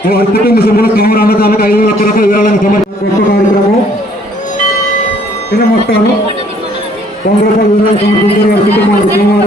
కుటుంబ సభ్యులు కామర అన్నదానికి ఐదు లక్షల రూపాయలు విరాళాన్ని సమర్పించిన కార్యక్రమం చిన్న మొత్తాలు. వంద రూపాయలు విరాళాలు సమర్పించారు వారి కుటుంబానికి సోమవారం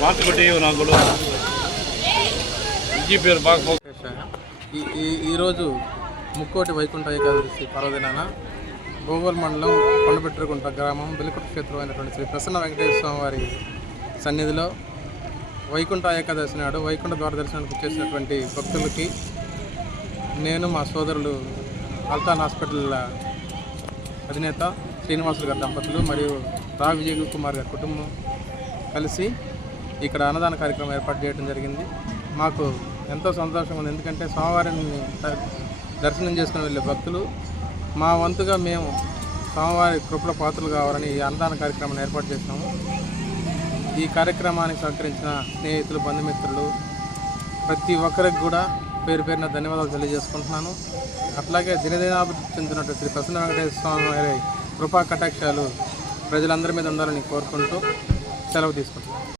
వాటి కొట్టి నాకు కూడా ఇంటి పేరు బాగా ఈ ఈ ఈరోజు ముక్కోటి వైకుంఠ ఏకాదశి పర్వదినాన భూగోల్ మండలం కొండబెట్టకుంట గ్రామం బెలికొట్ట క్షేత్రం అయినటువంటి శ్రీ ప్రసన్న వెంకటేశ్వర స్వామి వారి సన్నిధిలో వైకుంఠ ఏకాదశి నాడు వైకుంఠ ద్వార దర్శనానికి వచ్చేసినటువంటి భక్తులకి నేను మా సోదరులు అల్తాన్ హాస్పిటల్ అధినేత శ్రీనివాసులు గారి దంపతులు మరియు రా విజయ్ కుమార్ గారి కుటుంబం కలిసి ఇక్కడ అన్నదాన కార్యక్రమం ఏర్పాటు చేయడం జరిగింది. మాకు ఎంతో సంతోషంగా ఉంది. ఎందుకంటే స్వామివారిని దర్శనం చేసుకుని వెళ్ళే భక్తులు మా వంతుగా మేము స్వామివారి కృపల పాత్రలు కావాలని ఈ అన్నదాన కార్యక్రమాన్ని ఏర్పాటు చేసినాము. ఈ కార్యక్రమానికి సహకరించిన స్నేహితులు బంధుమిత్రులు ప్రతి ఒక్కరికి కూడా పేరు పేరున ధన్యవాదాలు తెలియజేసుకుంటున్నాను. అట్లాగే దినదినాభివృద్ధి చెందినట్టు శ్రీ ప్రసన్న వెంకటేశ్వర స్వామి వారి కృపా కటాక్షాలు ప్రజలందరి మీద ఉండాలని కోరుకుంటూ సెలవు తీసుకుంటున్నాను.